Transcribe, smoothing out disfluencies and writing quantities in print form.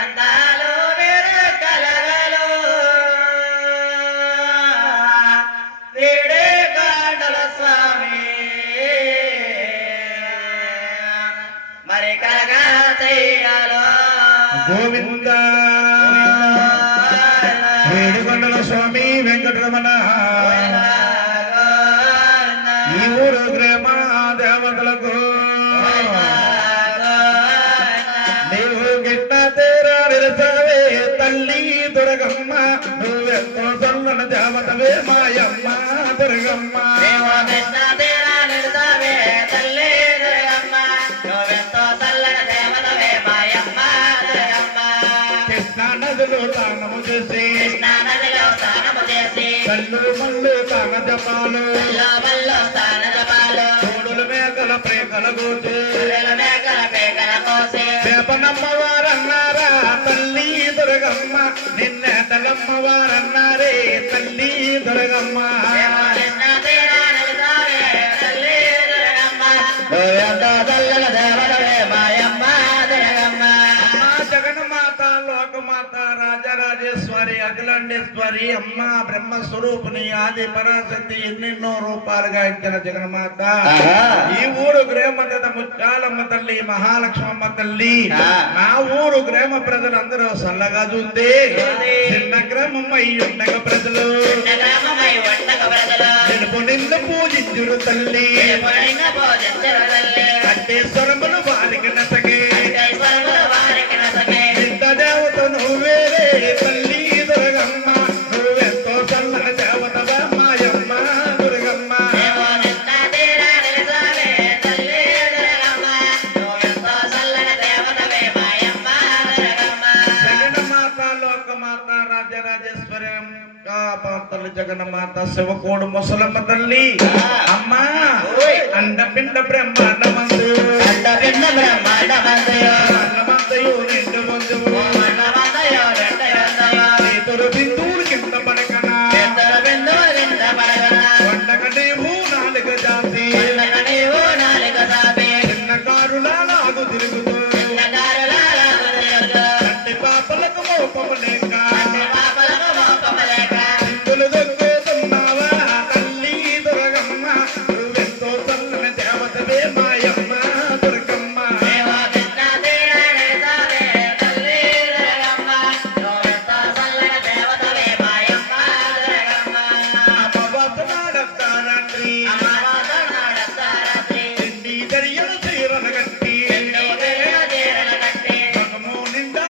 అందాలు వేరే కలగలు వేడే కాండల స్వామి మరి కలగా చెయ్యాలో గోవింద వేడుకొండల స్వామి వెంకటరమణ ఈ ఊరు గ్రామ దేవతలకు నీవు గిట్ట తీరా నిలిచావే తల్లి దుర్గమ్మ నువ్వెంతో చల్లని దేవతవే మాయమ్మ దుర్గమ్మ కళ్ళు మళ్ళు తాన జపాలు తోడులు మేకల ప్రేకల పేపనమ్మవారన్నారా తల్లి దుర్గమ్మ నిన్నెతలమ్మవారన్నారే తల్లి దుర్గమ్మ జగన్మాత లోకమాత రాజరాజేశ్వరి అఖిలాండేశ్వరి అమ్మ బ్రహ్మస్వరూపిణి ఆది పరాశక్తి ఎన్నెన్నో రూపాలుగా ఇచ్చిన జగన్మాత ఈ ఊరు గ్రామ ముత్యాలమ్మ తల్లి మహాలక్ష్మమ్మ తల్లి నా ఊరు గ్రామ ప్రజలందరూ సల్లగా చూస్తే చిన్న గ్రామం అయ్యుండగ ప్రజలు తెలుపు నిన్ను పూజించురు తల్లి కట్టేశ్వరములు వారికి నసగే ఇంత దేవత నువ్వేరే తల్లి దుర్గమ్మ నువ్వెంతో చల్లని దేవతవే మాయమ్మ దుర్గమ్మ జగన్మాత లోకమాత రాజరాజేశ్వరి తల్లి జగన్మాత శివకోడు ముసలమ్మ తల్లి అమ్మా అండపిండ బ్రహ్మాండ మందు